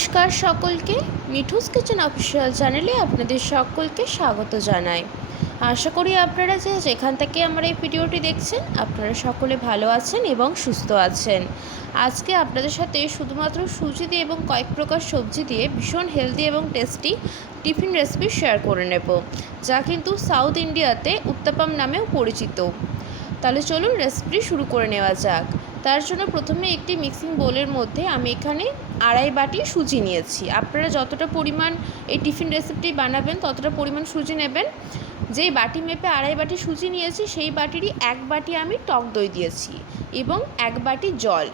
নমস্কার সকলকে, Mithu's kitchen official চ্যানেলে আপনাদের সকলকে স্বাগত জানাই। আশা করি আপনারা যেখান থেকে আমার এই ভিডিওটি দেখছেন আপনারা সকলে ভালো আছেন এবং সুস্থ আছেন। আজকে আপনাদের সাথে শুধুমাত্র সুজি দিয়ে এবং কয়েক প্রকার সবজি দিয়ে ভীষণ হেলদি এবং টেস্টি টিফিন রেসিপি শেয়ার করে নেব, যা কিন্তু সাউথ ইন্ডিয়াতে উত্তাপাম নামেও পরিচিত। তাহলে চলুন রেসিপি শুরু করে নেওয়া যাক। তার জন্য প্রথমে একটি মিক্সিং বোলের মধ্যে আমি এখানে আড়াই বাটি সুজি নিয়েছি। আপনারা যতটা পরিমাণ এই টিফিন রেসিপিটি বানাবেন ততটা পরিমাণ সুজি নেবেন। যেই বাটি মেপে আড়াই বাটি সুজি নিয়েছি সেই বাটিরই এক বাটি আমি টক দই দিয়েছি এবং এক বাটি জল।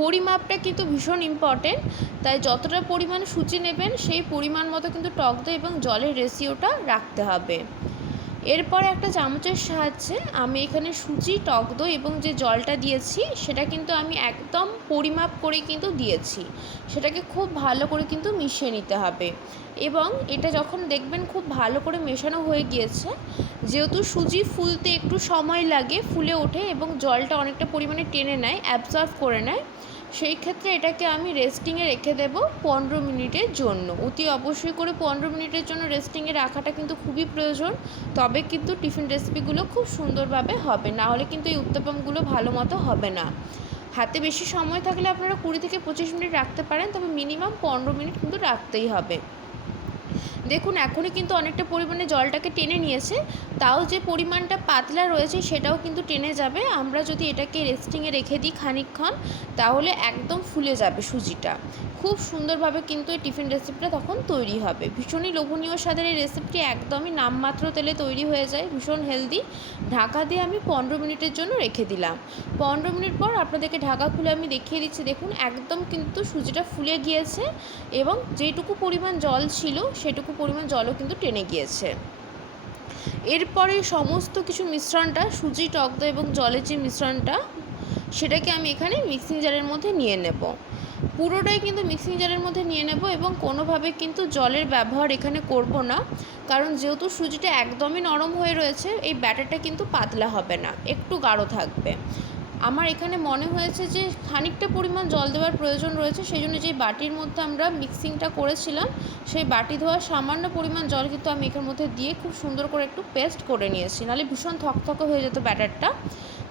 পরিমাপটা কিন্তু ভীষণ ইম্পর্টেন্ট, তাই যতটা পরিমাণ সুজি নেবেন সেই পরিমাণ মতো কিন্তু টক দই এবং জলের রেশিওটা রাখতে হবে। এরপর একটা চামচের সাহায্যে আমি এখানে সুজি, টক দই এবং যে জলটা দিয়েছি সেটা কিন্তু আমি একদম পরিমাপ করে কিন্তু দিয়েছি। সেটাকে খুব ভালো করে কিন্তু মিশিয়ে নিতে হবে এবং এটা যখন দেখবেন খুব ভালো করে মেশানো হয়ে গিয়েছে, যেহেতু সুজি ফুলতে একটু সময় লাগে, ফুলে ওঠে এবং জলটা অনেকটা পরিমাণে টেনে নেয়, অ্যাবজর্ব করে নেয়, সেই ক্ষেত্রে এটাকে আমি রেস্টিংয়ে রেখে দেব 15 মিনিটের জন্য। অতি অবশ্যই করে 15 মিনিটের জন্য রেস্টিংয়ে রাখাটা কিন্তু খুবই প্রয়োজন, তবে কিন্তু টিফিন রেসিপিগুলো খুব সুন্দরভাবে হবে, না হলে কিন্তু এই উত্তপমগুলো ভালো মতো হবে না। হাতে বেশি সময় থাকলে আপনারা 20 থেকে 25 মিনিট রাখতে পারেন, তবে মিনিমাম 15 মিনিট কিন্তু রাখতেই হবে। দেখুন এখনই কিন্তু অনেকটা পরিমাণে জলটাকে টেনে নিয়েছে, তাও যে পরিমাণটা পাতলা রয়েছে সেটাও কিন্তু টেনে যাবে। আমরা যদি এটাকে রেস্টিংয়ে রেখে দিই খানিকক্ষণ তাহলে একদম ফুলে যাবে সুজিটা। খুব সুন্দরভাবে কিন্তু এই টিফিন রেসিপিটা তখন তৈরি হবে। ভীষণই লোভনীয় স্বাদের এই রেসিপিটি একদমই নামমাত্র তেলে তৈরি হয়ে যায়, ভীষণ হেলদি। ঢাকা দিয়ে আমি 15 মিনিটের জন্য রেখে দিলাম। 15 মিনিট পর আপনাদেরকে ঢাকা খুলে আমি দেখিয়ে দিচ্ছি। দেখুন একদম কিন্তু সুজিটা ফুলে গিয়েছে এবং যেটুকু পরিমাণ জল ছিল সেটুকু পরিমাণ জলও কিন্তু টেনে গিয়েছে। এরপরে সমস্ত কিছু মিশ্রণটা, সুজি, টক দই এবং জলের যে মিশ্রণটা, সেটাকে আমি এখানে মিক্সিং জারের মধ্যে নিয়ে নেব। পুরোটাই কিন্তু মিক্সিং জারের মধ্যে নিয়ে নেব এবং কোনোভাবে কিন্তু জলের ব্যবহার এখানে করব না, কারণ যেহেতু সুজিটা একদমই নরম হয়ে রয়েছে এই ব্যাটারটা কিন্তু পাতলা হবে না, একটু গাঢ় থাকবে। আমার এখানে মনে হয়েছে যে খানিকটা পরিমাণ জল দেওয়ার প্রয়োজন রয়েছে, সেই জন্য যে বাটির মধ্যে আমরা মিক্সিংটা করেছিলাম সেই বাটি ধোয়ার সামান্য পরিমাণ জল কিন্তু আমি এখানের মধ্যে দিয়ে খুব সুন্দর করে একটু পেস্ট করে নিয়েছি, নাহলে ভীষণ থকথকে হয়ে যেত ব্যাটারটা।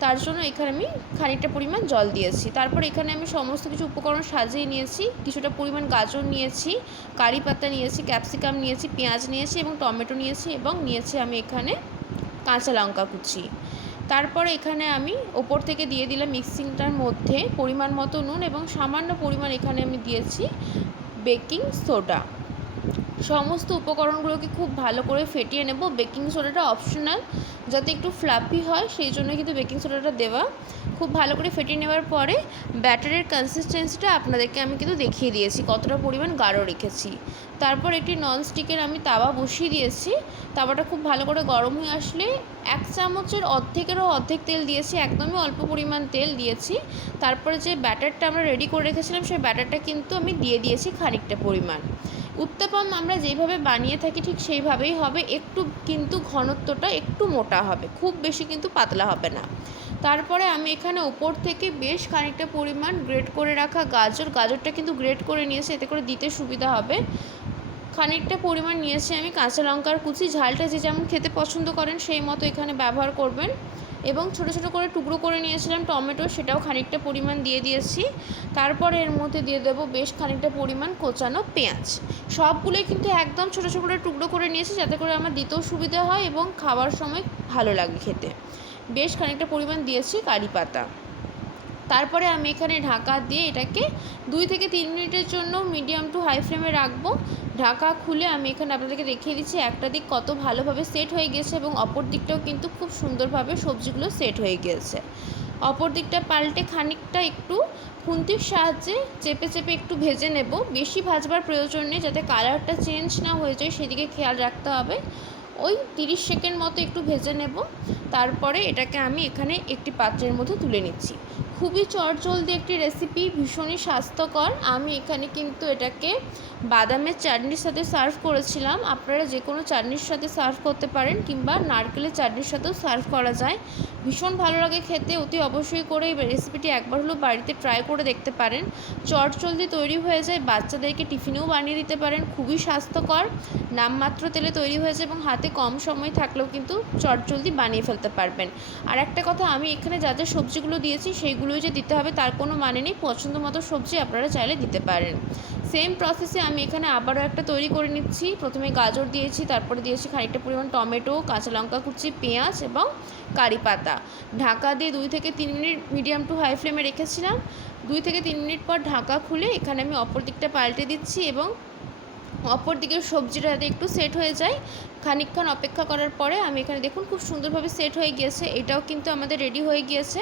তার জন্য এখানে আমি খানিকটা পরিমাণ জল দিয়েছি। তারপর এখানে আমি সমস্ত কিছু উপকরণ সাজিয়ে নিয়েছি। কিছুটা পরিমাণ গাজর নিয়েছি, কারি পাতা নিয়েছি, ক্যাপসিকাম নিয়েছি, পেঁয়াজ নিয়েছি এবং টমেটো নিয়েছি এবং নিয়েছি আমি এখানে কাঁচা লঙ্কা কুচি। তারপরে এখানে আমি ওপর থেকে দিয়ে দিলাম মিক্সিংটার মধ্যে পরিমাণ মতো নুন এবং সামান্য পরিমাণ এখানে আমি দিয়েছি বেকিং সোডা। সমস্ত উপকরণগুলোকে খুব ভালো করে ফেটিয়ে নেব। বেকিং সোডাটা অপশনাল, যাতে একটু ফ্লাফি হয় সেই জন্য কিন্তু বেকিং সোডাটা দেওয়া। খুব ভালো করে ফেটিয়ে নেওয়ার পরে ব্যাটারের কনসিস্টেন্সিটা আপনাদেরকে আমি কিন্তু দেখিয়ে দিয়েছি কতটা পরিমাণ গাঢ় রেখেছি। তারপর একটি ননস্টিকের আমি তাওয়া বসিয়ে দিয়েছি। তাওয়াটা খুব ভালো করে গরম হয়ে আসলে 1 চামচের অর্ধেকেরও অর্ধেক তেল দিয়েছি, একদমই অল্প পরিমাণ তেল দিয়েছি। তারপরে যে ব্যাটারটা আমরা রেডি করে রেখেছিলাম সেই ব্যাটারটা কিন্তু আমি দিয়ে দিয়েছি খানিকটা পরিমাণ। উত্তপম আমরা যেভাবে বানিয়ে থাকি ঠিক সেইভাবেই হবে, একটু কিন্তু ঘনত্বটা একটু মোটা হবে, খুব বেশি কিন্তু পাতলা হবে না। তারপরে আমি এখানে ওপর থেকে বেশ খানিকটা পরিমাণ গ্রেট করে রাখা গাজরটা কিন্তু গ্রেট করে নিয়েছি, এতে করে দিতে সুবিধা হবে। খানিকটা পরিমাণ নিয়েছি আমি কাঁচা লঙ্কার কুচি, ঝালটা যে যেমন খেতে পছন্দ করেন সেই মতো এখানে ব্যবহার করবেন। এবং ছোটো ছোটো করে টুকরো করে নিয়েছিলাম টমেটো, সেটাও খানিকটা পরিমাণ দিয়ে দিয়েছি। তারপরে এর মধ্যে দিয়ে দেবো বেশ খানিকটা পরিমাণ কোচানো পেঁয়াজ। সবগুলোই কিন্তু একদম ছোটো ছোটো করে টুকরো করে নিয়েছি, যাতে করে আমার দিতেও সুবিধা হয় এবং খাওয়ার সময় ভালো লাগে খেতে। বেশ খানিকটা পরিমাণ দিয়েছি কারি পাতা। তারপরে আমি এখানে ঢাকা দিয়ে এটাকে 2 থেকে 3 মিনিটের জন্য মিডিয়াম টু হাই ফ্লেমে রাখবো। ঢাকা খুলে আমি এখানে আপনাদেরকে দেখিয়ে দিচ্ছি একটা দিক কত ভালোভাবে সেট হয়ে গেছে এবং অপর দিকটাও কিন্তু খুব সুন্দরভাবে সবজিগুলো সেট হয়ে গিয়েছে। অপর দিকটা পাল্টে খানিকটা একটু খুন্তির সাহায্যে চেপে চেপে একটু ভেজে নেব। বেশি ভাজবার প্রয়োজন নেই, যাতে কালারটা চেঞ্জ না হয়ে যায় সেদিকে খেয়াল রাখতে হবে। ওই 30 সেকেন্ড মতো একটু ভেজে নেব। তারপরে এটাকে আমি এখানে একটি পাত্রের মধ্যে তুলে নিচ্ছি। খুবই চটজলদি একটি রেসিপি, ভীষণই স্বাস্থ্যকর। আমি এখানে কিন্তু এটাকে বাদামের চাটনির সাথে সার্ভ করেছিলাম। আপনারা যে কোনো চাটনির সাথে সার্ভ করতে পারেন কিংবা নারকেলের চাটনির সাথেও সার্ভ করা যায়। ভীষণ ভালো লাগে খেতে। অতি অবশ্যই করে এই রেসিপিটি একবার হলেও বাড়িতে ট্রাই করে দেখতে পারেন। চটজলদি তৈরি হয়ে যায়, বাচ্চাদেরকে টিফিনেও বানিয়ে দিতে পারেন। খুবই স্বাস্থ্যকর, নামমাত্র তেলে তৈরি হয়েছে এবং হাতে কম সময় থাকলেও কিন্তু চটজলদি বানিয়ে ফেলতে পারবেন। আর একটা কথা, আমি এখানে যা যা সবজিগুলো দিয়েছি সেইগুলোই যে দিতে হবে তার কোনো মানে নেই। পছন্দ মতো সবজি আপনারা চাইলে দিতে পারেন। সেম প্রসেসে আমি এখানে আবারও একটা তৈরি করে নিচ্ছি। প্রথমে গাজর দিয়েছি, তারপরে দিয়েছি খানিকটা পরিমাণ টমেটো, কাঁচা লঙ্কা কুচি, পেঁয়াজ এবং কারি পাতা। ঢাকা দিয়ে 2 থেকে 3 মিনিট মিডিয়াম টু হাই ফ্লেমে রেখেছিলাম। 2 থেকে 3 মিনিট পর ঢাকা খুলে এখানে আমি অপর দিকটা পাল্টে দিচ্ছি এবং অপর দিকের সবজিটা যাতে একটু সেট হয়ে যায়, খানিকক্ষণ অপেক্ষা করার পরে আমি এখানে দেখুন খুব সুন্দরভাবে সেট হয়ে গিয়েছে। এটাও কিন্তু আমাদের রেডি হয়ে গিয়েছে।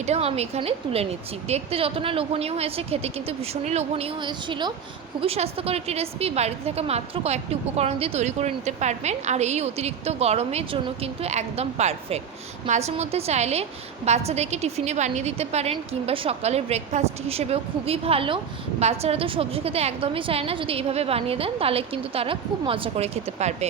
এটাও আমি এখানে তুলে নিচ্ছি। দেখতে যত না লোভনীয় হয়েছে, খেতে কিন্তু ভীষণই লোভনীয় হয়েছিল। খুবই স্বাস্থ্যকর একটি রেসিপি, বাড়িতে থাকা মাত্র কয়েকটি উপকরণ দিয়ে তৈরি করে নিতে পারবেন। আর এই অতিরিক্ত গরমের জন্য কিন্তু একদম পারফেক্ট। মাঝে মধ্যে চাইলে বাচ্চাদেরকে টিফিনে বানিয়ে দিতে পারেন, কিংবা সকালের ব্রেকফাস্ট হিসেবেও খুবই ভালো। বাচ্চারা তো সবজি খেতে একদমই চায় না, যদি এইভাবে বানিয়ে দেন তাহলে কিন্তু তারা খুব মজা করে খেতে পারবে।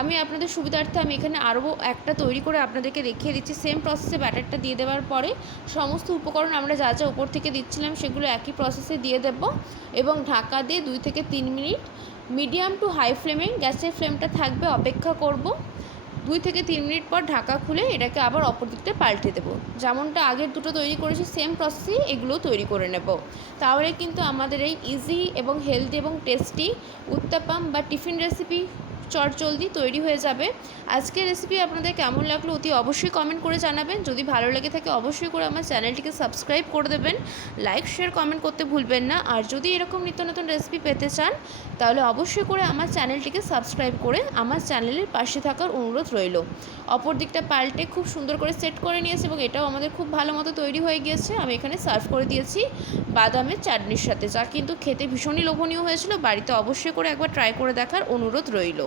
আমি আপনাদের সুবিধার্থে আমি এখানে আরও একটা তৈরি করে আপনাদেরকে দেখিয়ে দিচ্ছি। সেম প্রসেসে ব্যাটারটা দিয়ে দেওয়ার পরে সমস্ত উপকরণ আমরা যা যা উপর থেকে দিচ্ছিলাম সেগুলো একই প্রসেসে দিয়ে দেব এবং ঢাকা দিয়ে 2 থেকে 3 মিনিট মিডিয়াম টু হাই ফ্লেমে, গ্যাসের ফ্লেমটা থাকবে, অপেক্ষা করব। 2 থেকে 3 মিনিট পর ঢাকা খুলে এটাকে আবার অপর দিকটা পাল্টে দেবো। যেমনটা আগের দুটো তৈরি করেছি সেম প্রসেসেই এগুলোও তৈরি করে নেব। তাহলে কিন্তু আমাদের এই ইজি এবং হেলদি এবং টেস্টি উত্তাপাম বা টিফিন রেসিপি চটজলদি তৈরি হয়ে যাবে। আজকের রেসিপি আপনাদের কেমন লাগলো অতি অবশ্যই কমেন্ট করে জানাবেন। যদি ভালো লেগে থাকে অবশ্যই করে আমার চ্যানেলটিকে সাবস্ক্রাইব করে দেবেন। লাইক শেয়ার কমেন্ট করতে ভুলবেন না। আর যদি এরকম নিত্য নতুন রেসিপি পেতে চান তাহলে অবশ্যই করে আমার চ্যানেলটিকে সাবস্ক্রাইব করে আমার চ্যানেলের পাশে থাকার অনুরোধ রইল। অপর দিকটা পাল্টে খুব সুন্দর করে সেট করে নিয়েছি এবং এটাও আমাদের খুব ভালো মতো তৈরি হয়ে গিয়েছে। আমি এখানে সার্ভ করে দিয়েছি বাদামের চাটনির সাথে, যা কিন্তু খেতে ভীষণই লোভনীয় হয়েছিল। বাড়িতে অবশ্যই করে একবার ট্রাই করে দেখার অনুরোধ রইল।